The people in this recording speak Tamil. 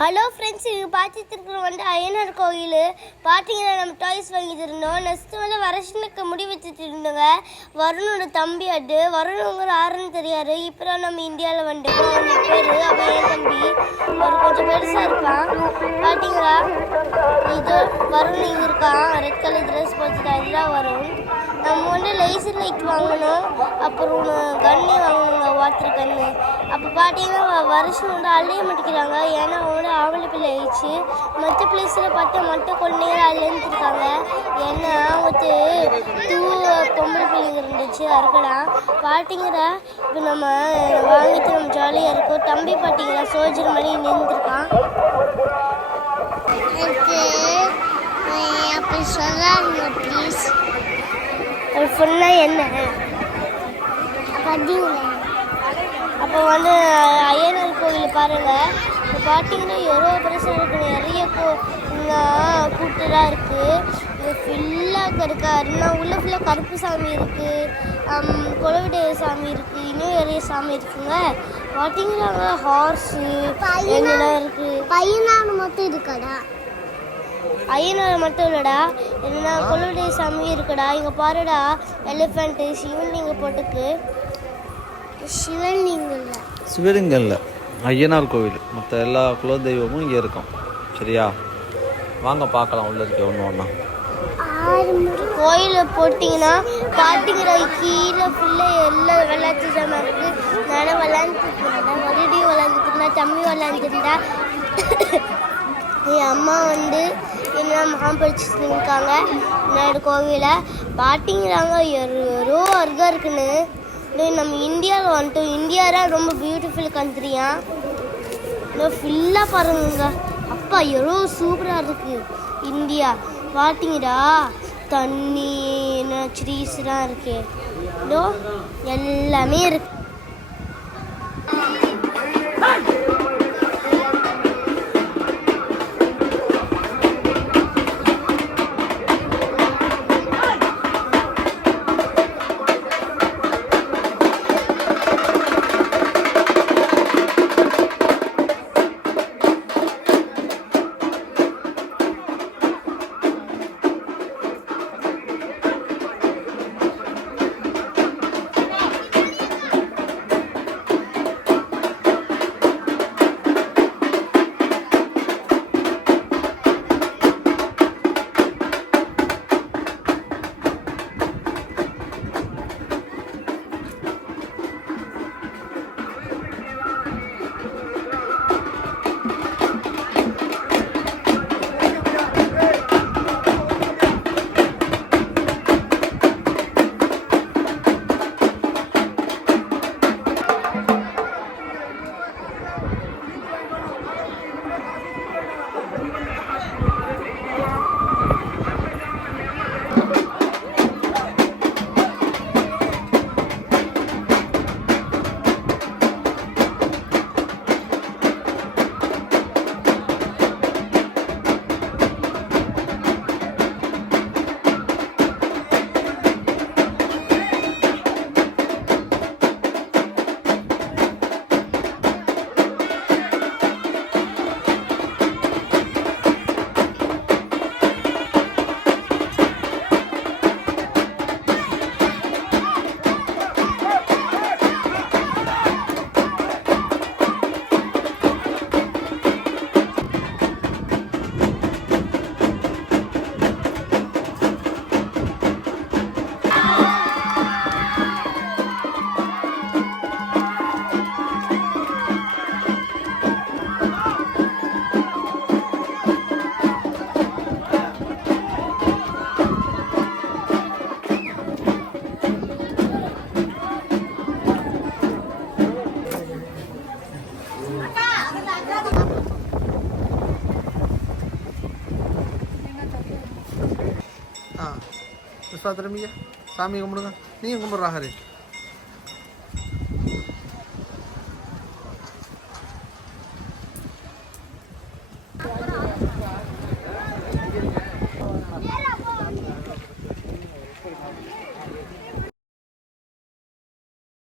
ஹலோ ஃப்ரெண்ட்ஸ், இது பார்த்துட்டு ஐயனார் கோயில் பார்த்தீங்கன்னா நம்ம டாய்ஸ் வாங்கிட்டு இருந்தோம். நெக்ஸ்ட் வரஷனுக்கு முடி வச்சுட்டு இருந்தோங்க. வருணோட தம்பி அது வருணுங்கிற ஆறுன்னு தெரியாது. இப்போ நம்ம இந்தியாவில் வந்துட்டோம். அவனுக்கு பேர் அவன் என் தம்பி. அவர் கொஞ்சம் பெருசாக இருப்பான். பார்த்தீங்களா, இது வருண் இங்கே இருக்கான். ரெட் கலர் ட்ரெஸ் போட்டுட்டு அதுதான் வரும். நம்ம லேசர் லைட் வாங்கணும், அப்புறம் கன்னு வாங்கணுங்க, வாட்டர் கன்னு. அப்போ பார்த்தீங்கன்னா வருஷம் அள்ளைய மாட்டேங்கிறாங்க. ஏன்னா ஆவணி பிள்ளை ஆயிடுச்சு. மற்ற பிளேஸில் பார்த்தா மட்டும் குழந்தைங்க அள்ளிருக்காங்க. ஏன்னா பொம்பளை பிள்ளைங்க இருந்துச்சு. அறுக்கலாம் பார்த்தீங்கன்னா இப்போ நம்ம வாங்கிட்டு நம்ம ஜாலியாக இருக்கும். தம்பி பார்த்தீங்கன்னா சோல்ஜர் மாதிரி நின்றுருக்கான். அப்படி சொல்லாங்க ப்ளீஸ். அது சொன்னால் என்ன அப்போ ஐயனார் கோவில் பாருங்கள். இப்போ பார்த்தீங்கன்னா எவ்வளோ பெருசாக இருக்குது. நிறைய கூட்டெல்லாம் இருக்குது. இது ஃபுல்லாக இருக்காருன்னா உள்ளே ஃபுல்லாக கருப்பு சாமி இருக்குது, குலவிடைய சாமி இருக்குது, இன்னும் நிறைய சாமி இருக்குங்க. பார்த்தீங்கன்னா ஹார்ஸு என்னெல்லாம் இருக்குது. பையனார் மட்டும் இருக்காடா, ஐயனார் மட்டும் இல்லைடா, என்ன குலவிடைய சாமி இருக்குடா. இங்கே பாருடா, எலிஃபெண்ட்டு சிவலிங்கம் போட்டுக்கு. சிவலிங்கம் இல்லை, ஐயனார் கோவில். மற்ற எல்லா குலதெய்வமும் இங்கே இருக்கும். சரியா, வாங்க பார்க்கலாம் உள்ள இருக்க ஒன்று ஒன்றா. கோயிலை போட்டிங்கன்னா பார்த்தீங்கன்னா கீழே ஃபுல்லாக எல்லாம் விளையாட்டு ஜாமான் இருக்குது. நான் விளையாண்டுட்டு இருந்தேன், மறுபடியும் விளையாண்டுட்டு இருந்தேன், தம்பி விளையாண்டுருந்தா. என் அம்மா என்ன மகம் படிச்சுட்டு இருக்காங்க என்னோட கோவிலை. பார்த்தீங்கிறாங்க எவ்வளோ அருகாக இருக்குன்னு. நம்ம இந்தியாவில் வந்துட்டோம். இந்தியா தான் ரொம்ப பியூட்டிஃபுல் கண்ட்ரியா. ஃபுல்லாக பாருங்க. அப்பா எவ்வளோ சூப்பராக இருக்குது இந்தியா. பார்த்தீங்கடா, தண்ணி ட்ரீஸ்லாம் இருக்கு. எல்லாமே இருக்கு. விஸ்வாத்திரமிங்க சாமி கும்பிடுங்க. நீங்கள் கும்பிட்றா ஹரி.